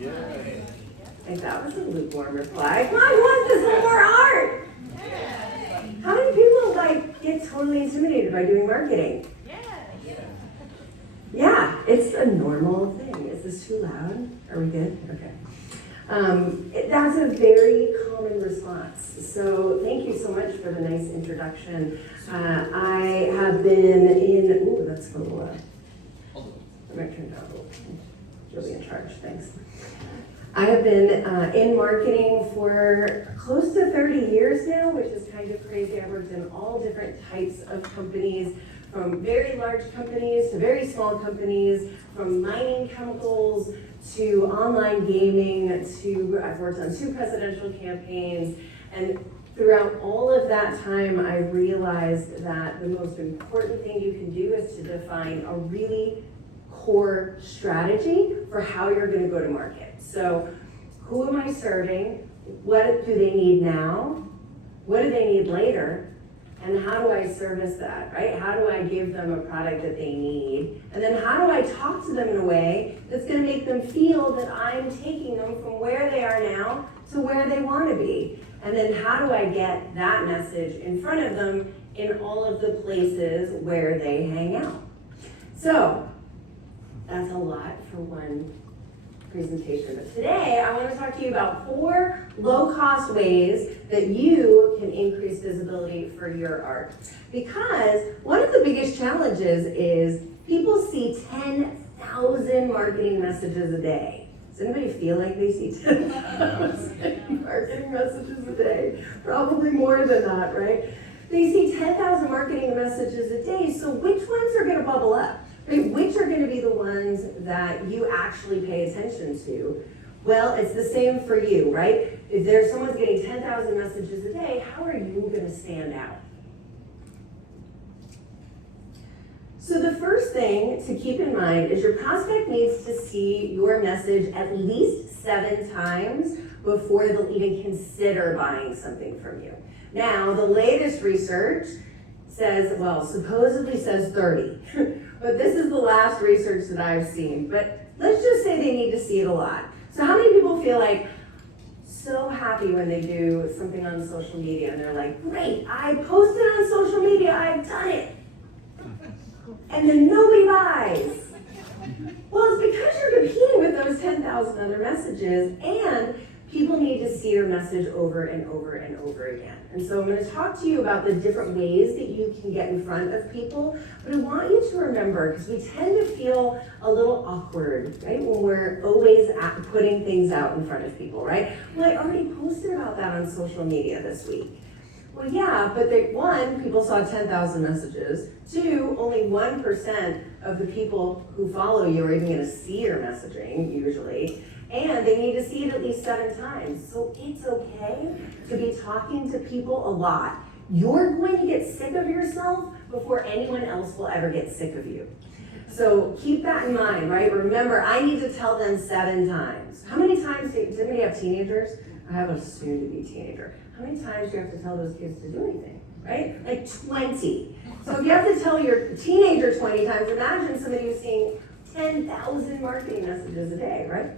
Like, that was a lukewarm reply. I want this more art. How many people get totally intimidated by doing marketing? Yeah, it's a normal thing. Is this too loud? Are we good? Okay. That's a very common response. So thank you so much for the nice introduction. I have been in, ooh, that's a little, I might turn it down a little. You'll be in charge, thanks. I have been in marketing for close to 30 years now, which is kind of crazy. I've worked in all different types of companies, from very large companies to very small companies, from mining chemicals to online gaming to, I've worked on 2 presidential campaigns, and throughout all of that time, I realized that the most important thing you can do is to define a really core strategy for how you're going to go to market. So, who am I serving? What do they need now? What do they need later? And how do I service that, right? How do I give them a product that they need? And then how do I talk to them in a way that's going to make them feel that I'm taking them from where they are now to where they want to be? And then how do I get that message in front of them in all of the places where they hang out? So, that's a lot for one presentation. But today, I want to talk to you about 4 low-cost ways that you can increase visibility for your art. Because one of the biggest challenges is people see 10,000 marketing messages a day. Does anybody feel like they see 10,000 marketing messages a day? Probably more than that, right? They see 10,000 marketing messages a day, so which ones are going to bubble up? Right? Which are going to be the ones that you actually pay attention to? Well, it's the same for you, right? If there's someone's getting 10,000 messages a day, how are you going to stand out? So the first thing to keep in mind is your prospect needs to see your message at least 7 times before they'll even consider buying something from you. Now, the latest research says, well, supposedly says 30. But this is the last research that I've seen. But let's just say they need to see it a lot. So how many people feel so happy when they do something on social media and they're like, great, I posted on social media, I've done it. And then nobody buys. Well, it's because you're competing with those 10,000 other messages, and people need to see your message over and over and over again. And so I'm going to talk to you about the different ways that you can get in front of people. But I want you to remember, because we tend to feel a little awkward, right, when we're always putting things out in front of people, right? Well, I already posted about that on social media this week. Well, yeah, but 1, people saw 10,000 messages. 2, only 1% of the people who follow you are even going to see your messaging, usually. And they need to see it at least 7 times. So it's okay to be talking to people a lot. You're going to get sick of yourself before anyone else will ever get sick of you. So keep that in mind, right? Remember, I need to tell them 7 times. How many times, does anybody have teenagers? I have a soon-to-be teenager. How many times do you have to tell those kids to do anything, right? Like 20. So if you have to tell your teenager 20 times, imagine somebody who's seeing 10,000 marketing messages a day, right?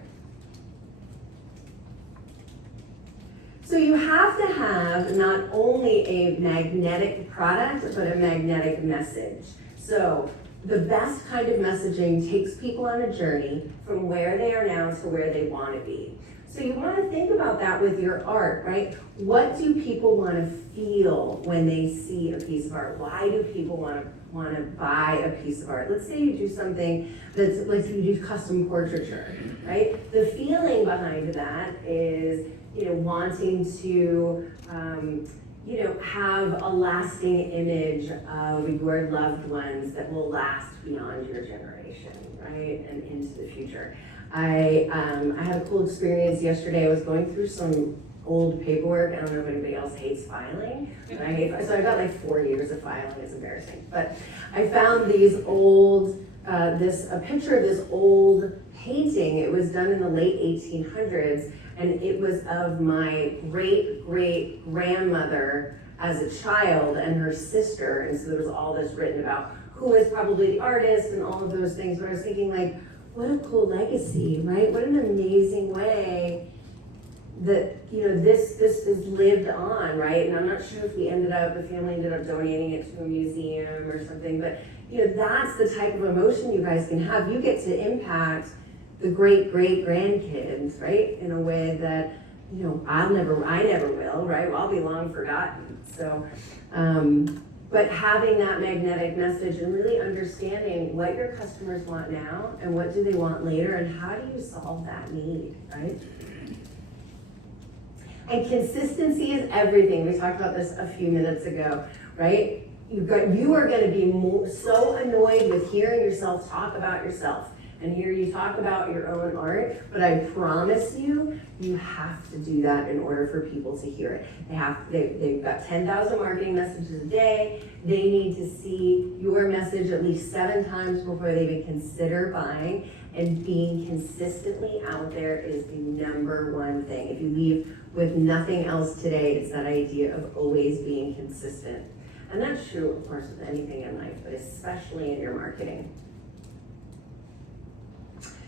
So you have to have not only a magnetic product, but a magnetic message. So the best kind of messaging takes people on a journey from where they are now to where they want to be. So you want to think about that with your art, right? What do people want to feel when they see a piece of art? Why do people want to buy a piece of art? Let's say you do something that's like you do custom portraiture, right? The feeling behind that is, wanting to, have a lasting image of your loved ones that will last beyond your generation, right, and into the future. I had a cool experience yesterday. I was going through some old paperwork. I don't know if anybody else hates filing, but I hate, so I've got like 4 years of filing. It's embarrassing. But I found these old, a picture of this old painting. It was done in the late 1800s, and it was of my great-great-grandmother as a child and her sister. And so there was all this written about who is probably the artist and all of those things. But I was thinking, like, what a cool legacy, right? What an amazing way that, you know, this is lived on, right? And I'm not sure if the family ended up donating it to a museum or something, but, you know, that's the type of emotion you guys can have. You get to impact the great-great-grandkids, right? In a way that, you know, I never will, right? Well, I'll be long forgotten. So, but having that magnetic message and really understanding what your customers want now and what do they want later and how do you solve that need, right? And consistency is everything. We talked about this a few minutes ago, right? You are going to be so annoyed with hearing yourself talk about yourself and hear you talk about your own art, but I promise you, you have to do that in order for people to hear it. They've got 10,000 marketing messages a day. They need to see your message at least 7 times before they even consider buying, and being consistently out there is the number one thing. If you leave with nothing else today, it's that idea of always being consistent. And that's true, of course, with anything in life, but especially in your marketing.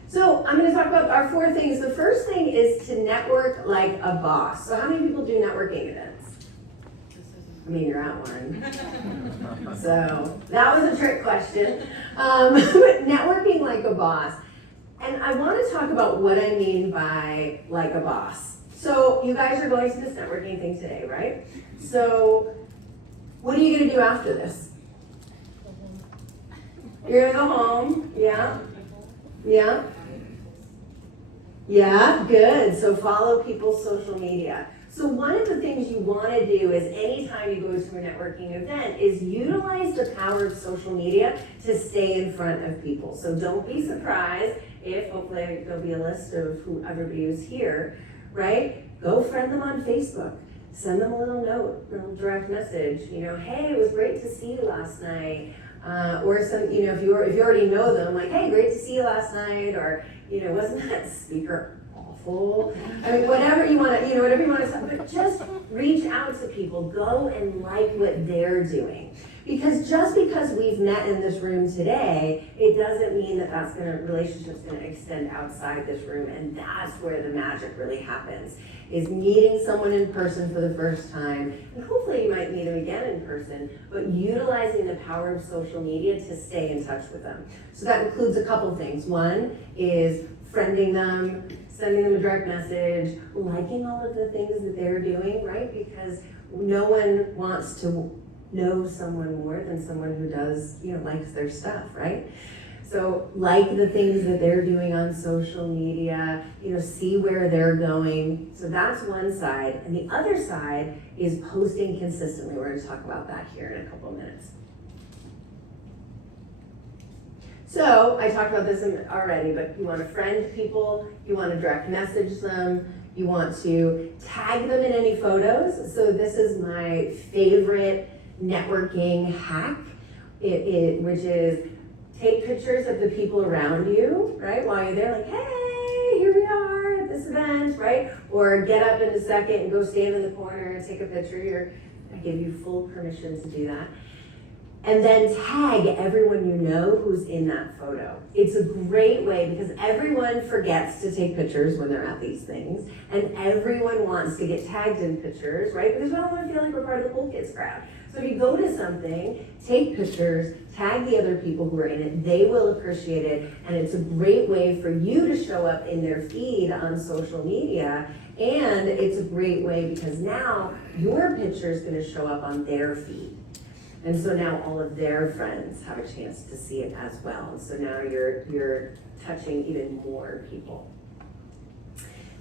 So I'm going to talk about our 4 things. The first thing is to network like a boss. So how many people do networking events? I mean, you're at one. So that was a trick question. But networking like a boss. And I want to talk about what I mean by like a boss. So you guys are going to this networking thing today, right? So what are you going to do after this? You're going to go home. Yeah. Yeah. Yeah, good. So follow people's social media. So one of the things you want to do is anytime you go to a networking event is utilize the power of social media to stay in front of people. So don't be surprised if hopefully there'll be a list of who everybody who's here, right? Go friend them on Facebook. Send them a little note, a little direct message. You know, hey, it was great to see you last night. Or some, you know, if you already know them, like, hey, great to see you last night, or, you know, wasn't that speaker awful? I mean, whatever you want to, you know, whatever you want to say, but just reach out to people, go and like what they're doing. Because just because we've met in this room today, it doesn't mean that relationship's gonna extend outside this room, and that's where the magic really happens. Is meeting someone in person for the first time, and hopefully you might meet them again in person, but utilizing the power of social media to stay in touch with them. So that includes a couple things. One is friending them, sending them a direct message, liking all of the things that they're doing, right? Because no one wants to know someone more than someone who does, you know, likes their stuff, right? So like the things that they're doing on social media, you know, see where they're going. So that's one side. And the other side is posting consistently. We're going to talk about that here in a couple of minutes. So I talked about this already, but you want to friend people, you want to direct message them, you want to tag them in any photos. So this is my favorite networking hack, which is take pictures of the people around you, right? While you're there, like, hey, here we are at this event, right? Or get up in a second and go stand in the corner and take a picture. I give you full permission to do that. And then tag everyone you know who's in that photo. It's a great way because everyone forgets to take pictures when they're at these things, and everyone wants to get tagged in pictures, right? Because we don't want to feel like we're part of the cool kids crowd. So if you go to something, take pictures, tag the other people who are in it, they will appreciate it, and it's a great way for you to show up in their feed on social media, and it's a great way because now your picture is going to show up on their feed. And so now all of their friends have a chance to see it as well. And so now you're touching even more people.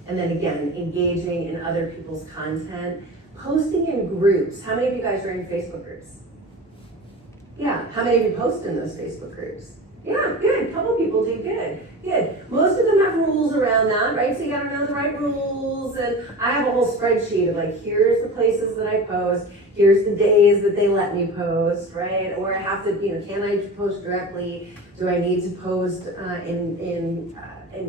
And then again, engaging in other people's content, posting in groups. How many of you guys are in Facebook groups? Yeah, how many of you post in those Facebook groups? Yeah, good. A couple people do good. Good. Most of them have rules around that, right? So you gotta know the right rules. And I have a whole spreadsheet of like, here's the places that I post. Here's the days that they let me post, right? Or I have to, you know, can I post directly? Do I need to post in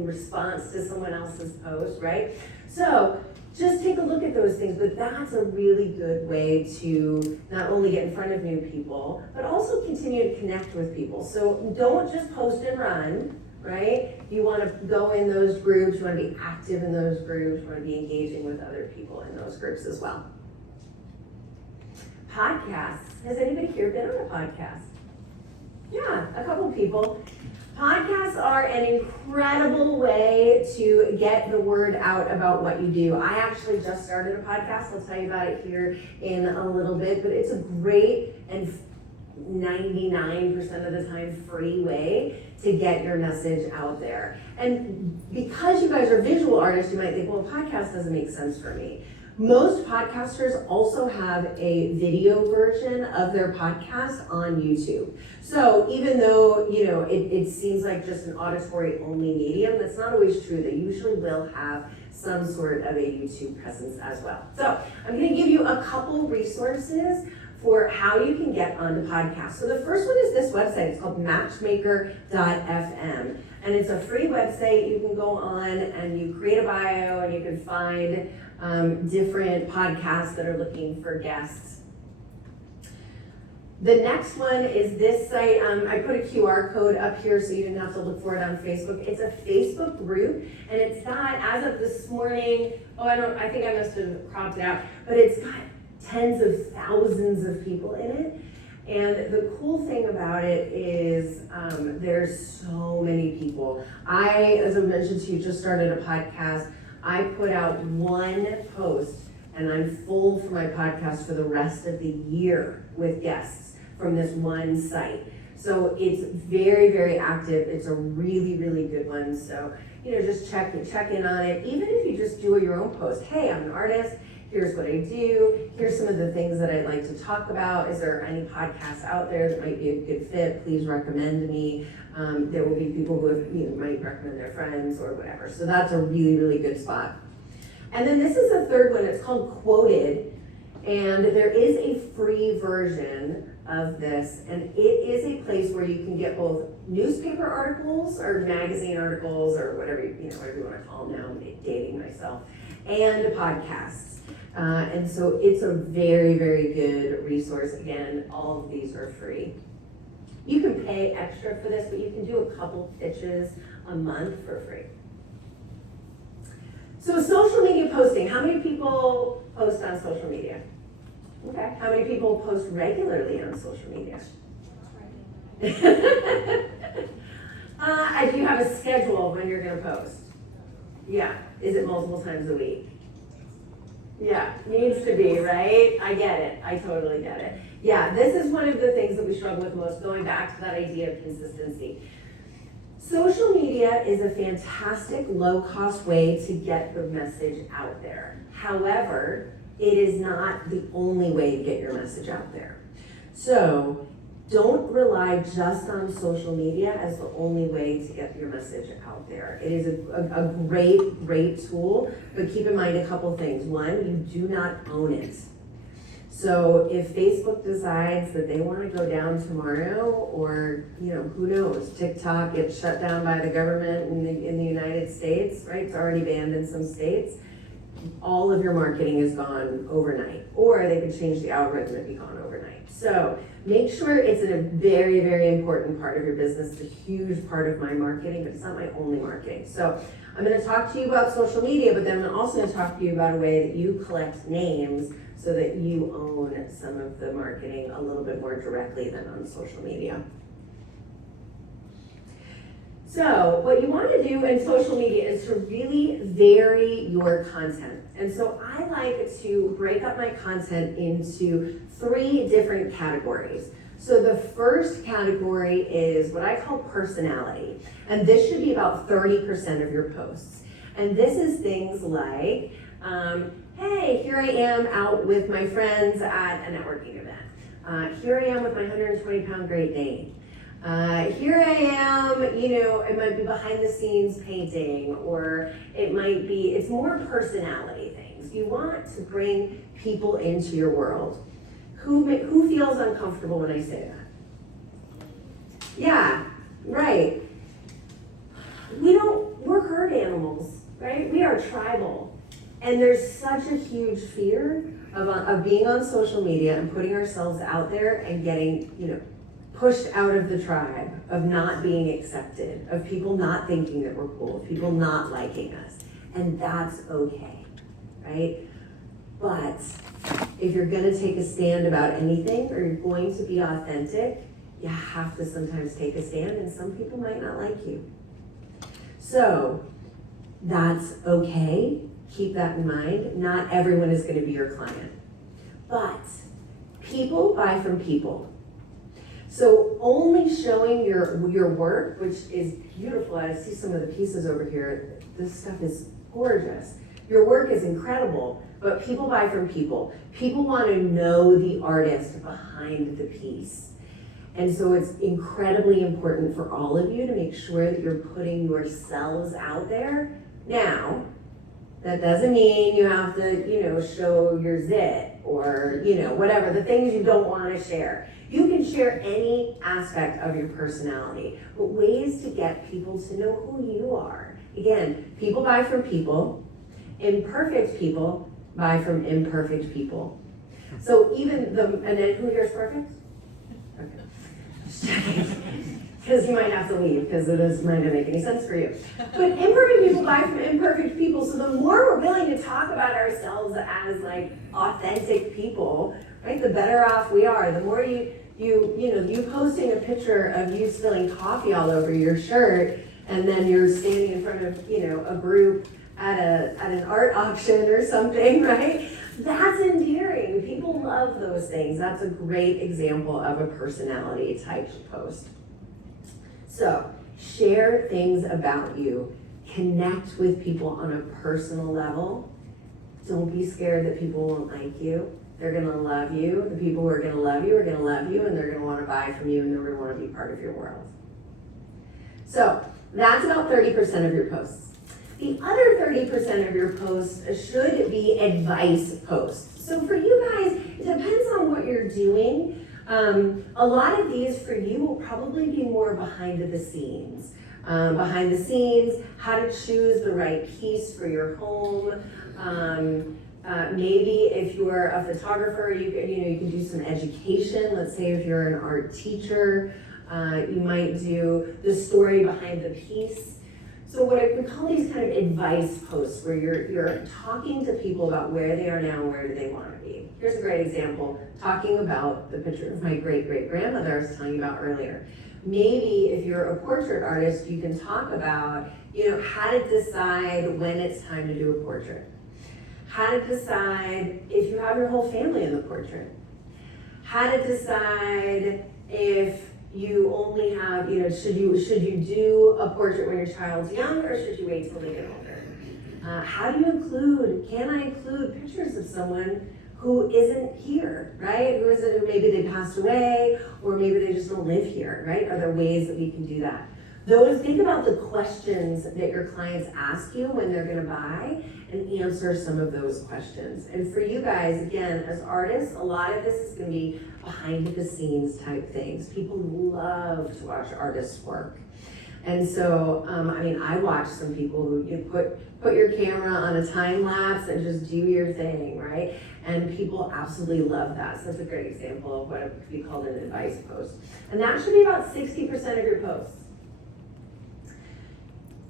response to someone else's post, right? So just take a look at those things, but that's a really good way to not only get in front of new people, but also continue to connect with people. So don't just post and run, right? You want to go in those groups, you want to be active in those groups, you want to be engaging with other people in those groups as well. Podcasts. Has anybody here been on a podcast? Yeah, a couple people. Podcasts are an incredible way to get the word out about what you do. I actually just started a podcast. I'll tell you about it here in a little bit, but it's a great and 99% of the time free way to get your message out there. And because you guys are visual artists, you might think, well, a podcast doesn't make sense for me. Most podcasters also have a video version of their podcast on YouTube. So even though, you know, it seems like just an auditory only medium, that's not always true. They usually will have some sort of a YouTube presence as well. So I'm going to give you a couple resources for how you can get onto podcasts. So the first one is this website. It's called matchmaker.fm. And it's a free website. You can go on and you create a bio and you can find different podcasts that are looking for guests. The next one is this site. I put a QR code up here so you didn't have to look for it on Facebook. It's a Facebook group, and it's got, as of this morning, I think I must have cropped it out, but it's got tens of thousands of people in it. And the cool thing about it is there's so many people. As I mentioned to you, just started a podcast. I put out one post and I'm full for my podcast for the rest of the year with guests from this one site. So it's very, very active. It's a really, really good one. So, you know, just check in on it. Even if you just do your own post, hey, I'm an artist. Here's what I do. Here's some of the things that I'd like to talk about. Is there any podcasts out there that might be a good fit? Please recommend me. There will be people who might recommend their friends or whatever. So that's a really, really good spot. And then this is a third one. It's called Quoted. And there is a free version of this. And it is a place where you can get both newspaper articles or magazine articles or whatever you want to call them now. I'm dating myself. And podcasts. And so it's a very, very good resource. Again, all of these are free. You can pay extra for this, but you can do a couple pitches a month for free. So social media posting. How many people post on social media? Okay. How many people post regularly on social media? Do you have a schedule of when you're going to post? Yeah. Is it multiple times a week? Yeah, needs to be, right? I get it. I totally get it. Yeah, this is one of the things that we struggle with most, going back to that idea of consistency. Social media is a fantastic low-cost way to get the message out there. However, it is not the only way to get your message out there. So don't rely just on social media as the only way to get your message out there. It is a great, great tool, but keep in mind a couple things. One, you do not own it. So if Facebook decides that they want to go down tomorrow, or who knows, TikTok gets shut down by the government in the United States, right? It's already banned in some states. All of your marketing is gone overnight, or they could change the algorithm and be gone overnight. So make sure it's a very, very important part of your business. It's a huge part of my marketing, but it's not my only marketing. So I'm going to talk to you about social media, but then I'm also going to talk to you about a way that you collect names so that you own some of the marketing a little bit more directly than on social media. So what you want to do in social media is to really vary your content. And so I like to break up my content into 3 different categories. So the first category is what I call personality. And this should be about 30% of your posts. And this is things like, hey, here I am out with my friends at a networking event. Here I am with my 120-pound Great Dane. Here I am, it might be behind the scenes painting, or it's more personality things. You want to bring people into your world. Who feels uncomfortable when I say that? Yeah, right. We're herd animals, right? We are tribal. And there's such a huge fear of being on social media and putting ourselves out there and getting, pushed out of the tribe, of not being accepted, of people not thinking that we're cool, of people not liking us. And that's okay, right? But if you're gonna take a stand about anything, or you're going to be authentic, you have to sometimes take a stand, and some people might not like you. So that's okay. Keep that in mind. Not everyone is going to be your client. But people buy from people. So only showing your work, which is beautiful. I see some of the pieces over here. This stuff is gorgeous. Your work is incredible, but people buy from people. People want to know the artist behind the piece. And so it's incredibly important for all of you to make sure that you're putting yourselves out there. Now, that doesn't mean you have to, show your zit or, whatever, the things you don't want to share. You can share any aspect of your personality, but ways to get people to know who you are. Again, people buy from people. Imperfect people buy from imperfect people. So even and then who here is perfect? Because you might have to leave because it might not make any sense for you. But imperfect people buy from imperfect people. So the more we're willing to talk about ourselves as like authentic people, right? The better off we are. The more you posting a picture of you spilling coffee all over your shirt, and then you're standing in front of a group at an art auction or something, right? That's endearing. People love those things. That's a great example of a personality type post. So share things about you. Connect with people on a personal level. Don't be scared that people won't like you. They're gonna love you. The people who are gonna love you are gonna love you, and they're gonna wanna buy from you, and they're gonna wanna be part of your world. So that's about 30% of your posts. The other 30% of your posts should be advice posts. So for you guys, it depends on what you're doing. A lot of these for you will probably be more behind the scenes. How to choose the right piece for your home. Maybe if you're a photographer, you can do some education. Let's say if you're an art teacher, you might do the story behind the piece. So we call these kind of advice posts where you're talking to people about where they are now and where do they want to be. Here's a great example, talking about the picture of my great-great-grandmother I was telling you about earlier. Maybe if you're a portrait artist, you can talk about, how to decide when it's time to do a portrait. How to decide if you have your whole family in the portrait. How to decide if you only have, should you do a portrait when your child's young, or should you wait till they get older? How do you can I include pictures of someone who isn't here, right? Who maybe they passed away, or maybe they just don't live here, right? Are there ways that we can do that? Think about the questions that your clients ask you when they're gonna buy, and answer some of those questions. And for you guys, again, as artists, a lot of this is gonna be behind the scenes type things. People love to watch artists work. And so, I watch some people who put your camera on a time lapse and just do your thing, right? And people absolutely love that. So that's a great example of what would be called an advice post. And that should be about 60% of your posts.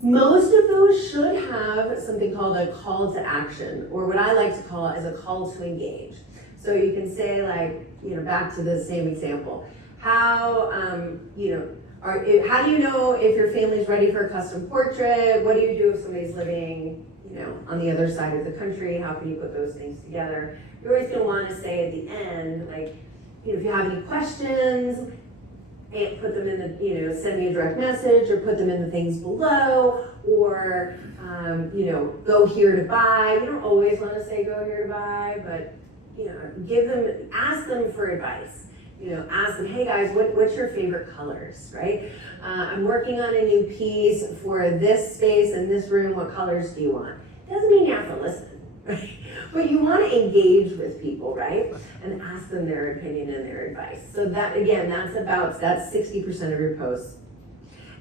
Most of those should have something called a call to action, or what I like to call it as a call to engage. So you can say back to the same example, how do you know if your family's ready for a custom portrait? What do you do if somebody's living, on the other side of the country? How can you put those things together? You're always gonna wanna say at the end, if you have any questions, and put them in the, send me a direct message, or put them in the things below, or, go here to buy. You don't always want to say go here to buy, but, ask them for advice. Ask them, hey guys, what's your favorite colors, right? I'm working on a new piece for this space and this room. What colors do you want? Doesn't mean you have to listen, right? But you want to engage with people, right? And ask them their opinion and their advice. So that, again, that's 60% of your posts.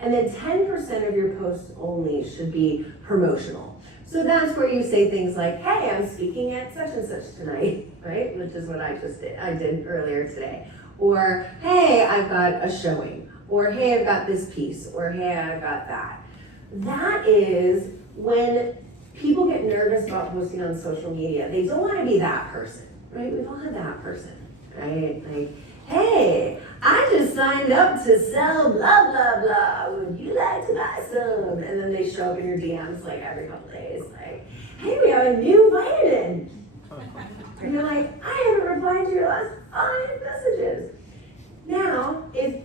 And then 10% of your posts only should be promotional. So that's where you say things like, hey, I'm speaking at such and such tonight, right? Which is what I did earlier today. Or, hey, I've got a showing. Or, hey, I've got this piece. Or, hey, I've got that. That is when people get nervous about posting on social media. They don't want to be that person, right? We've all had that person, right? Like, hey, I just signed up to sell blah, blah, blah. Would you like to buy some? And then they show up in your DMs like every couple days, like, hey, we have a new vitamin. And you're like, I haven't replied to your last 5 messages. Now, if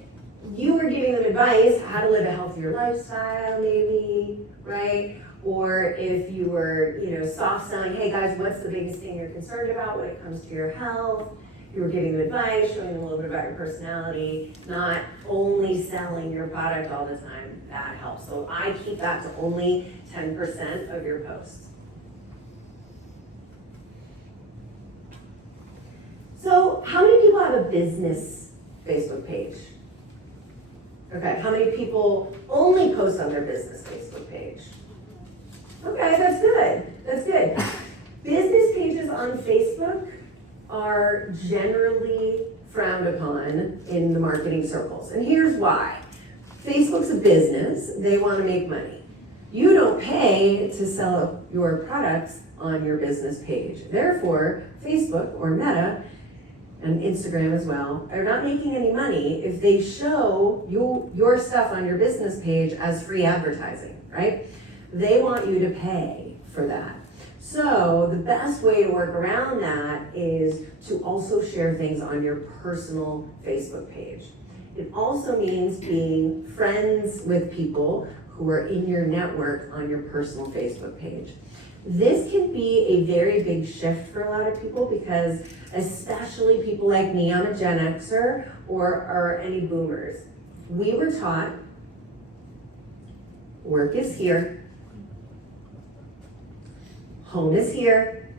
you were giving them advice, how to live a healthier lifestyle maybe, right? Or if you were, soft selling, hey guys, what's the biggest thing you're concerned about when it comes to your health? You were giving them advice, showing them a little bit about your personality, not only selling your product all the time, that helps. So I keep that to only 10% of your posts. So how many people have a business Facebook page? Okay, how many people only post on their business Facebook page? Okay, that's good. That's good. Business pages on Facebook are generally frowned upon in the marketing circles. And here's why. Facebook's a business. They want to make money. You don't pay to sell your products on your business page. Therefore, Facebook or Meta and Instagram as well are not making any money if they show your stuff on your business page as free advertising, right? They want you to pay for that. So the best way to work around that is to also share things on your personal Facebook page. It also means being friends with people who are in your network on your personal Facebook page. This can be a very big shift for a lot of people because especially people like me, I'm a Gen Xer or any boomers. We were taught work is here, home is here,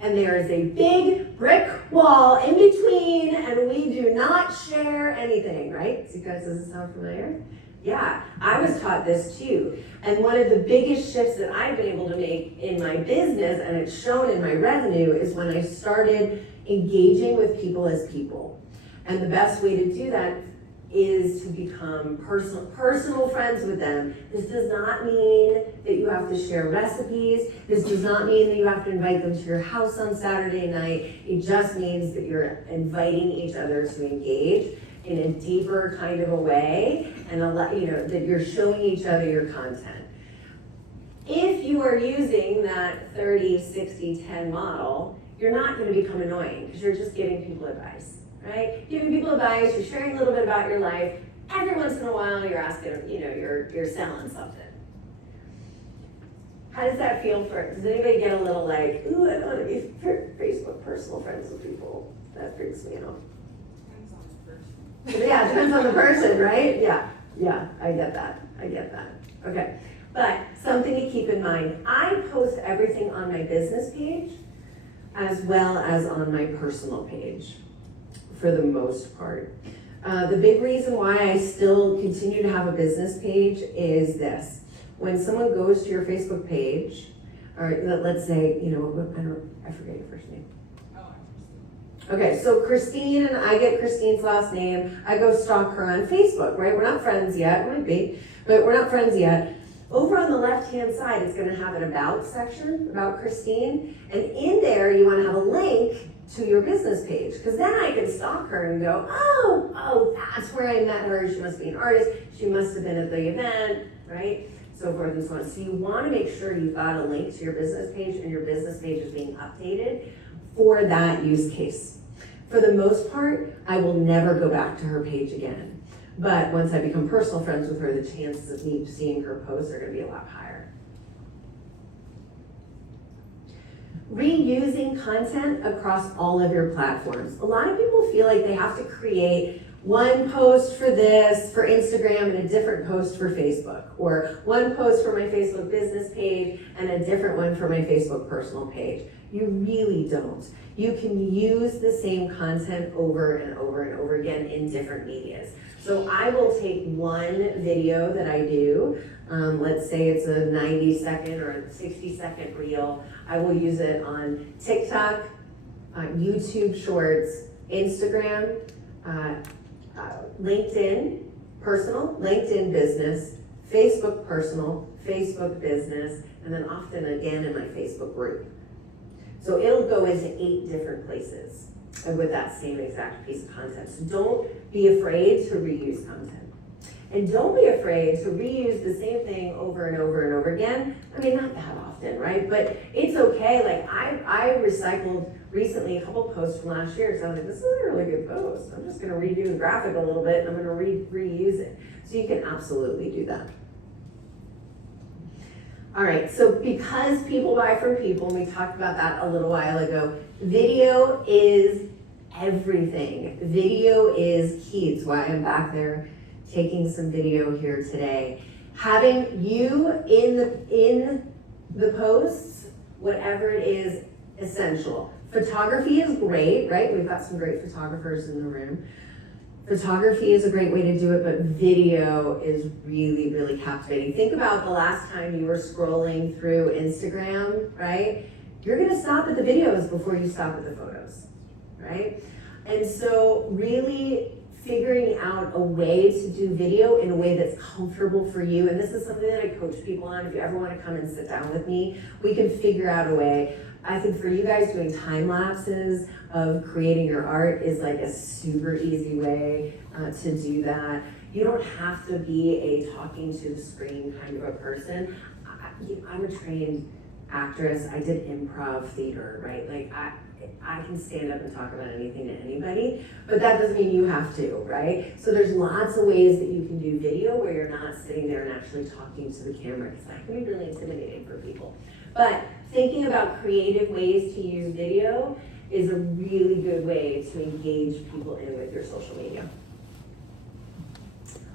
and there is a big brick wall in between and we do not share anything, right? So you guys, does this sound familiar? Yeah, I was taught this too. And one of the biggest shifts that I've been able to make in my business, and it's shown in my revenue, is when I started engaging with people as people. And the best way to do that is to become personal friends with them. This does not mean that you have to share recipes. This does not mean that you have to invite them to your house on Saturday night. It just means that you're inviting each other to engage in a deeper kind of a way, and that you're showing each other your content. If you are using that 30, 60, 10 model, you're not going to become annoying because you're just giving people advice, right? Giving people advice, you're sharing a little bit about your life. Every once in a while, you're asking, you're selling something. How does that feel does anybody get a little like, ooh, I don't want to be Facebook personal friends with people? That freaks me out. Yeah, it depends on the person, right? Yeah, I get that. Okay, but something to keep in mind. I post everything on my business page as well as on my personal page for the most part. The big reason why I still continue to have a business page is this. When someone goes to your Facebook page, or let's say, I forget your first name. Okay, so Christine, and I get Christine's last name. I go stalk her on Facebook, right? We're not friends yet, we might be, but we're not friends yet. Over on the left-hand side, it's gonna have an about section, about Christine, and in there, you wanna have a link to your business page, because then I can stalk her and go, oh, that's where I met her. She must be an artist. She must have been at the event, right? So forth and so on. So you wanna make sure you've got a link to your business page and your business page is being updated for that use case. For the most part, I will never go back to her page again. But once I become personal friends with her, the chances of me seeing her posts are gonna be a lot higher. Reusing content across all of your platforms. A lot of people feel like they have to create one post for this, for Instagram, and a different post for Facebook, or one post for my Facebook business page and a different one for my Facebook personal page. You really don't. You can use the same content over and over and over again in different medias. So I will take one video that I do, let's say it's a 90-second or a 60-second reel. I will use it on TikTok, YouTube Shorts, Instagram, LinkedIn personal, LinkedIn business, Facebook personal, Facebook business, and then often again in my Facebook group. So it'll go into 8 different places with that same exact piece of content. So don't be afraid to reuse content. And don't be afraid to reuse the same thing over and over and over again. I mean, not that often, right? But it's okay. Like I recycled recently a couple posts from last year. So I was like, this is a really good post. I'm just gonna redo the graphic a little bit and I'm gonna reuse it. So you can absolutely do that. All right, so because people buy from people, and we talked about that a little while ago, video is everything. Video is key. It's why I'm back there taking some video here today. Having you in the posts, whatever it is, essential. Photography is great, right? We've got some great photographers in the room. Photography is a great way to do it, but video is really, really captivating. Think about the last time you were scrolling through Instagram, right? You're gonna stop at the videos before you stop at the photos, right? And so really figuring out a way to do video in a way that's comfortable for you, and this is something that I coach people on. If you ever wanna come and sit down with me, we can figure out a way. I think for you guys, doing time lapses of creating your art is like a super easy way to do that. You don't have to be a talking to the screen kind of a person. I'm a trained actress. I did improv theater, right? Like I can stand up and talk about anything to anybody, but that doesn't mean you have to, right? So there's lots of ways that you can do video where you're not sitting there and actually talking to the camera, because that can be really intimidating for people. But thinking about creative ways to use video is a really good way to engage people in with your social media.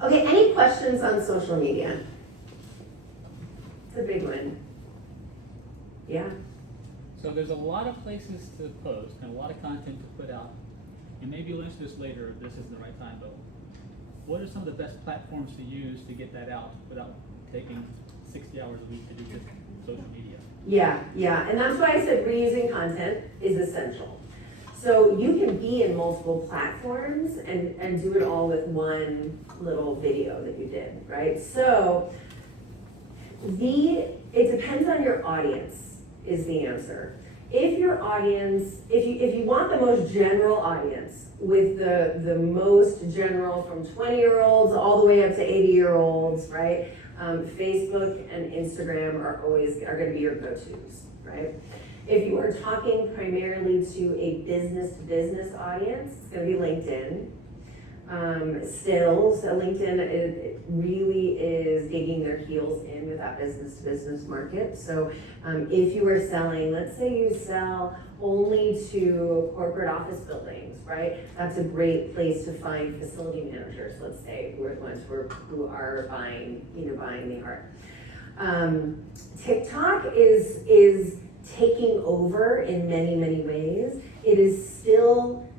Okay, any questions on social media? It's a big one. Yeah? So there's a lot of places to post and a lot of content to put out. And maybe you'll answer this later if this isn't the right time, but what are some of the best platforms to use to get that out without taking 60 hours a week to do just social media? Yeah, and that's why I said reusing content is essential. So you can be in multiple platforms and do it all with one little video that you did, right? So it depends on your audience is the answer. If your audience, if you want the most general audience with the most general from 20-year-olds all the way up to 80-year-olds, right? Facebook and Instagram are going to be your go-tos, right? If you are talking primarily to a business-to-business audience, it's going to be LinkedIn. So LinkedIn it really is digging their heels in with that business-to-business market. So if you are selling, let's say you sell only to corporate office buildings, right? That's a great place to find facility managers, let's say, who are buying the art. TikTok is taking over in many, many ways. It is still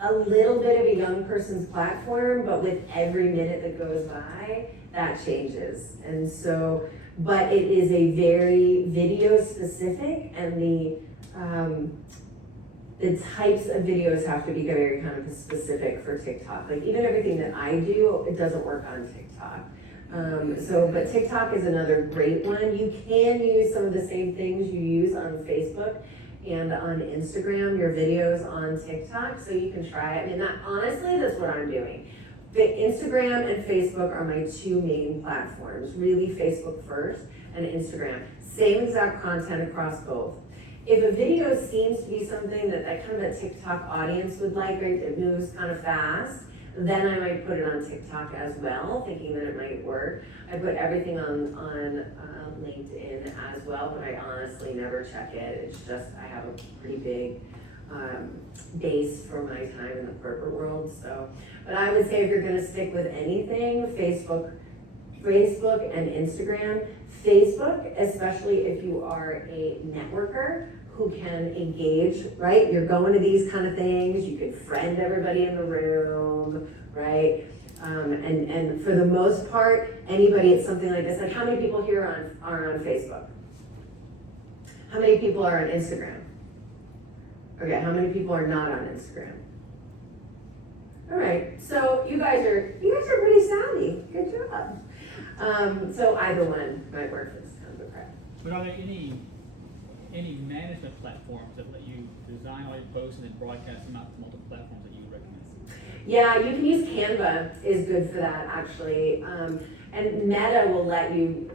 a little bit of a young person's platform, but with every minute that goes by, that changes. And so, but it is a very video specific, and the types of videos have to be very kind of specific for TikTok. Like even everything that I do, it doesn't work on TikTok. But TikTok is another great one. You can use some of the same things you use on Facebook and on Instagram, your videos on TikTok, so you can try it. I mean, honestly, that's what I'm doing. Instagram and Facebook are my 2 main platforms, really Facebook first and Instagram. Same exact content across both. If a video seems to be something that kind of a TikTok audience would like, right, it moves kind of fast, then I might put it on TikTok as well, thinking that it might work. I put everything on LinkedIn as well, but I honestly never check it. It's just, I have a pretty big base for my time in the corporate world. So, but I would say if you're gonna stick with anything, Facebook and Instagram. Facebook, especially if you are a networker who can engage, right? You're going to these kind of things, you can friend everybody in the room, right? And for the most part, anybody at something like this, like how many people here are on Facebook? How many people are on Instagram? Okay, how many people are not on Instagram? All right, so you guys are pretty savvy. Good job. So either one might work for this kind of a crowd. But are there any management platforms that let you design all your posts and then broadcast them out to multiple platforms that you would recommend? Yeah, you can use Canva is good for that actually. And Meta will let you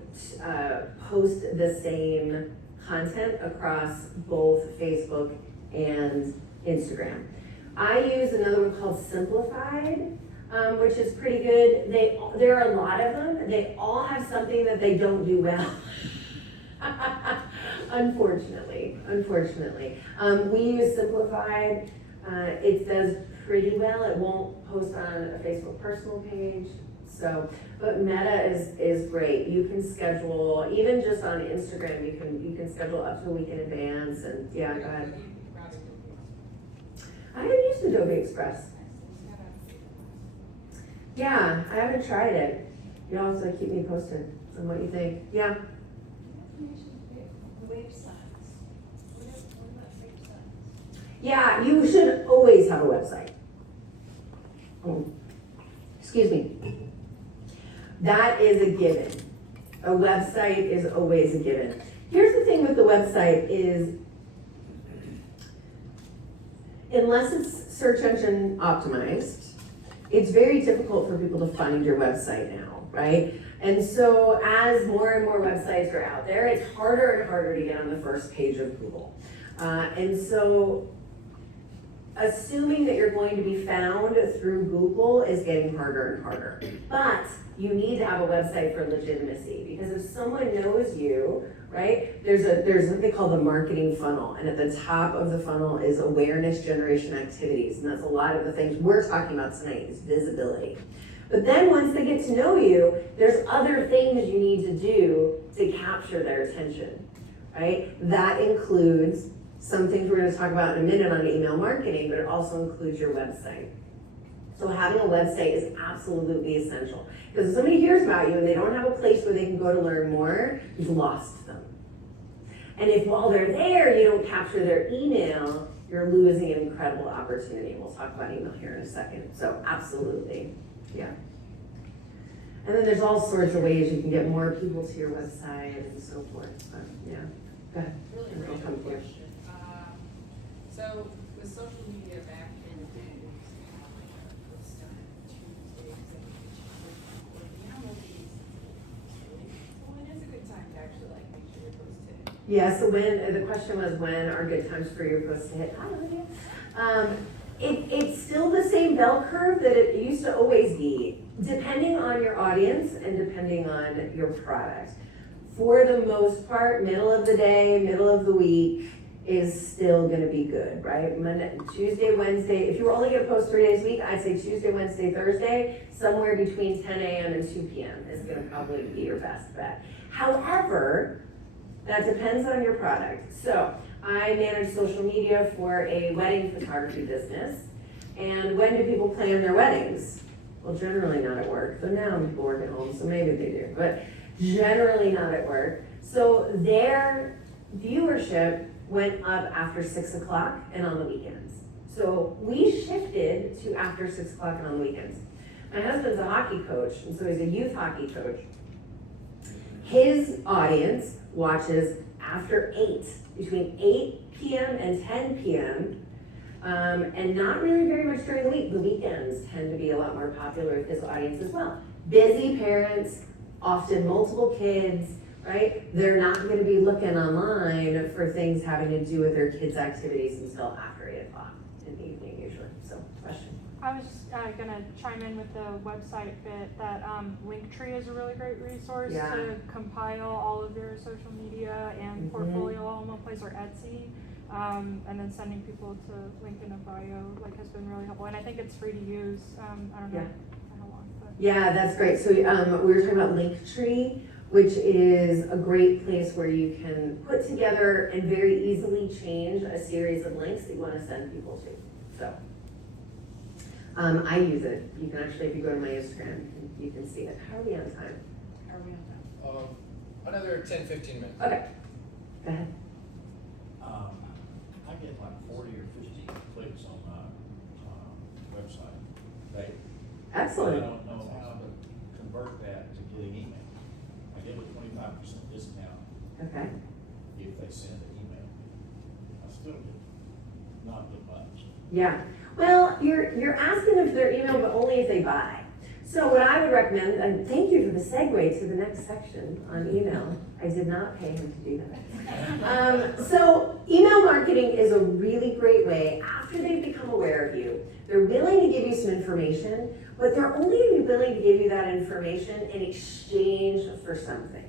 post the same content across both Facebook and Instagram. I use another one called Simplified, which is pretty good. There are a lot of them. They all have something that they don't do well. Unfortunately. We use Simplified. It does pretty well. It won't post on a Facebook personal page. So, but Meta is great. You can schedule, even just on Instagram, you can schedule up to a week in advance. And yeah, go ahead. I haven't used Adobe Express. Yeah, I haven't tried it. You also keep me posted on what you think. Yeah. Yeah, you should always have a website. Oh, excuse me. That is a given. A website is always a given. Here's the thing with the website is, unless it's search engine optimized, it's very difficult for people to find your website now, right? And so as more and more websites are out there, it's harder and harder to get on the first page of Google. And so assuming that you're going to be found through Google is getting harder and harder. But you need to have a website for legitimacy, because if someone knows you, right, there's what they call the marketing funnel, and at the top of the funnel is awareness generation activities, and that's a lot of the things we're talking about tonight is visibility. But then once they get to know you, there's other things you need to do to capture their attention, right? That includes some things we're going to talk about in a minute on email marketing, but it also includes your website. So having a website is absolutely essential. Because if somebody hears about you and they don't have a place where they can go to learn more, you've lost them. And if while they're there, you don't capture their email, you're losing an incredible opportunity. We'll talk about email here in a second. So absolutely, yeah. And then there's all sorts of ways you can get more people to your website and so forth. But yeah, go ahead. Really And I'll random come here. question. So with social media back in the day, we used to have like a post on Tuesdays and now nobody's really. So when is a good time to actually like make sure your post hit? Yeah, so the question was when are good times for your post to hit? Hi, Olivia. It's still the same bell curve that it used to always be, depending on your audience and depending on your product. For the most part, middle of the day, middle of the week is still gonna be good, right? Monday, Tuesday, Wednesday, if you were only gonna post 3 days a week, I'd say Tuesday, Wednesday, Thursday, somewhere between 10 a.m. and 2 p.m. is gonna probably be your best bet. However, that depends on your product. So I manage social media for a wedding photography business. And when do people plan their weddings? Well, generally not at work. So now people work at home, so maybe they do, but generally not at work. So their viewership went up after 6 o'clock and on the weekends. So we shifted to after 6 o'clock and on the weekends. My husband's a hockey coach, and so he's a youth hockey coach. His audience watches after 8, between 8 p.m. and 10 p.m., and not really very much during the week. The weekends tend to be a lot more popular with his audience as well. Busy parents, often multiple kids, right? They're not going to be looking online for things having to do with their kids' activities until after 8 o'clock in the evening usually. So, question? I was going to chime in with the website bit that Linktree is a really great resource Yeah. to compile all of your social media and portfolio all in one place, or Etsy. And then sending people to link in a bio has been really helpful. And I think it's free to use. I don't know how long. But. Yeah, that's great. So we were talking about Linktree, which is a great place where you can put together and very easily change a series of links that you want to send people to. So I use it. You can actually, if you go to my Instagram, you can see it. How are we on time? Are we on time? Another 10, 15 minutes. Okay, go ahead. I get like 40 or 50 clicks on my website. excellent. I don't know how to convert that to getting email. I give a 25% discount Okay. if they send an email. I still get not the much. Yeah, well, you're asking them for their email, but only if they buy. So what I would recommend, and thank you for the segue to the next section on email. I did not pay him to do that. So email marketing is a really great way, after they've become aware of you, they're willing to give you some information, but they're only going to be willing to give you that information in exchange for something.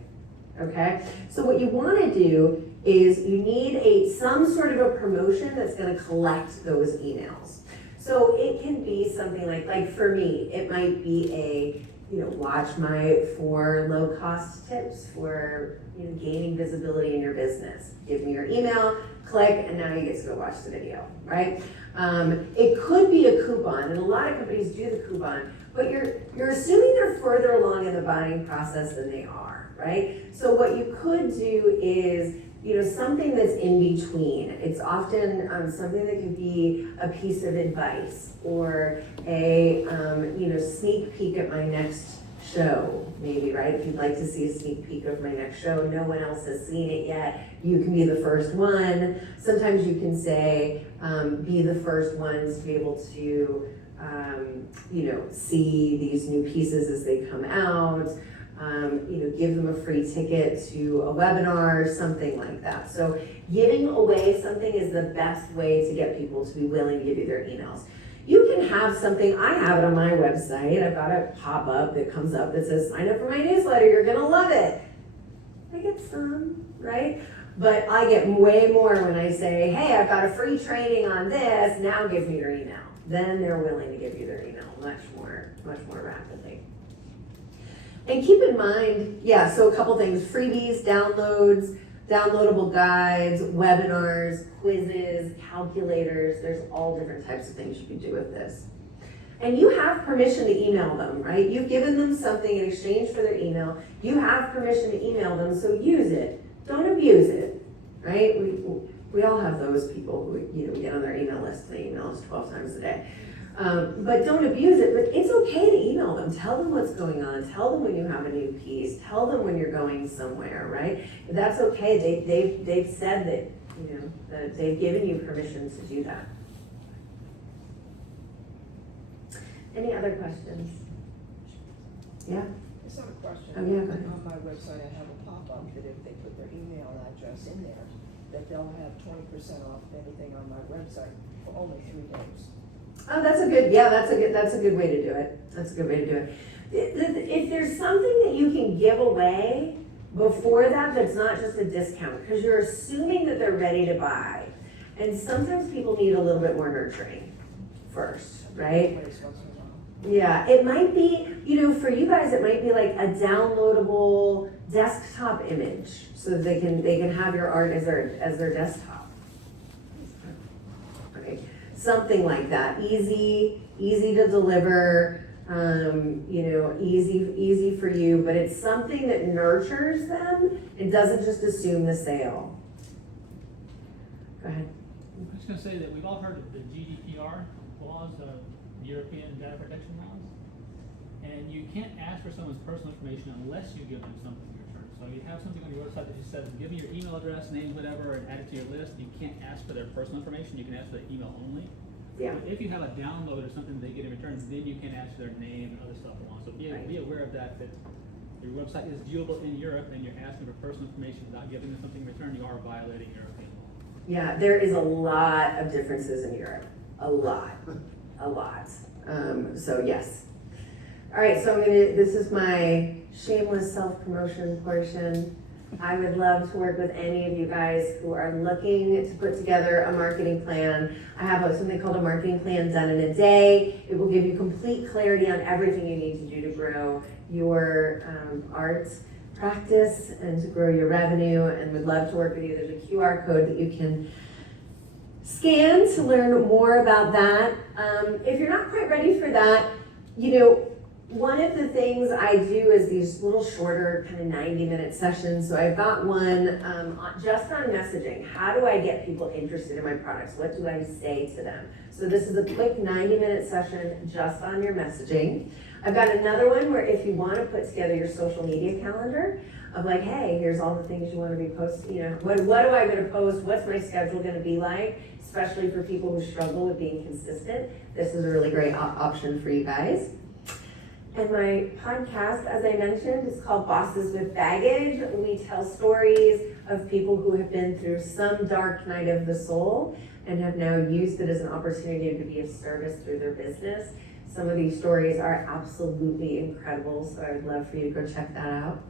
Okay, so what you want to do is you need some sort of a promotion that's going to collect those emails. So it can be something like for me, it might be watch my 4 low-cost tips for gaining visibility in your business. Give me your email, click, and now you get to go watch the video, right? It could be a coupon, and a lot of companies do the coupon, but you're assuming they're further along in the buying process than they are, right? So what you could do is something that's in between. It's often something that could be a piece of advice or a sneak peek at my next show, maybe, right? If you'd like to see a sneak peek of my next show, no one else has seen it yet, you can be the first one. Sometimes you can say, be the first ones to be able to, see these new pieces as they come out. Give them a free ticket to a webinar, something like that. So giving away something is the best way to get people to be willing to give you their emails. You can have something, I have it on my website, I've got a pop-up that comes up that says, sign up for my newsletter, you're gonna love it. I get some, right? But I get way more when I say, hey, I've got a free training on this, now give me your email. Then they're willing to give you their email much more rapidly. And keep in mind, so a couple things, freebies, downloads, downloadable guides, webinars, quizzes, calculators, there's all different types of things you can do with this. And you have permission to email them, right? You've given them something in exchange for their email. You have permission to email them, so use it. Don't abuse it, right? We all have those people who, we get on their email list, they email us 12 times a day. But don't abuse it, but it's okay to email them. Tell them what's going on. Tell them when you have a new piece. Tell them when you're going somewhere, right? That's okay. They've said that, that they've given you permission to do that. Any other questions? Yeah? I just have a question. Oh, yeah, go ahead. On my website, I have a pop-up that if they put their email address in there, that they'll have 20% off anything on my website for only 3 days. Oh, that's a good way to do it. That's a good way to do it. If there's something that you can give away before that's not just a discount, because you're assuming that they're ready to buy. And sometimes people need a little bit more nurturing first, right? Wait, once in a while. Yeah, it might be, for you guys, it might be like a downloadable desktop image so that they can have your art as their desktop. Okay. Something like that, easy to deliver, easy for you, but it's something that nurtures them and doesn't just assume the sale. Go ahead. I'm just gonna say that we've all heard of the GDPR laws, the European Data Protection Laws, and you can't ask for someone's personal information unless you give them something in return. So you have something on your website that just says, give me your email address, name, whatever, and add it to your list. You can't ask for their personal information. You can ask for their email only. Yeah. But if you have a download or something they get in return, then you can ask for their name and other stuff along. So be aware of that your website is viewable in Europe and you're asking for personal information without giving them something in return, you are violating European law. Yeah, there is a lot of differences in Europe. A lot. So yes. All right, so this is my shameless self-promotion portion. I would love to work with any of you guys who are looking to put together a marketing plan. I have something called a marketing plan done in a day. It will give you complete clarity on everything you need to do to grow your art practice and to grow your revenue, and would love to work with you. There's a QR code that you can scan to learn more about that. If you're not quite ready for that, one of the things I do is these little shorter kind of 90-minute sessions. So I've got one just on messaging. How do I get people interested in my products? What do I say to them? So this is a quick 90-minute session just on your messaging. I've got another one where if you want to put together your social media calendar of like, hey, here's all the things you want to be posting, what do I going to post? What's my schedule going to be like? Especially for people who struggle with being consistent. This is a really great option for you guys. And my podcast, as I mentioned, is called Bosses with Baggage. We tell stories of people who have been through some dark night of the soul and have now used it as an opportunity to be of service through their business. Some of these stories are absolutely incredible, so I would love for you to go check that out.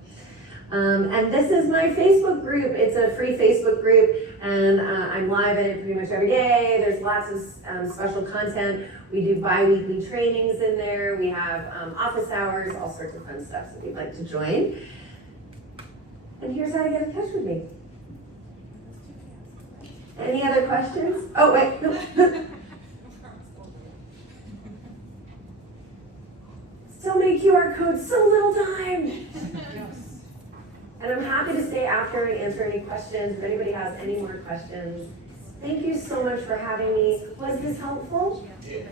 And this is my Facebook group. It's a free Facebook group, and I'm live in it pretty much every day. There's lots of special content. We do bi-weekly trainings in there. We have office hours, all sorts of fun stuff, so if you'd like to join. And here's how to get in touch with me. Any other questions? Oh, wait. No. So many QR codes, so little time. And I'm happy to stay after and answer any questions if anybody has any more questions. Thank you so much for having me. Was this helpful? Yeah.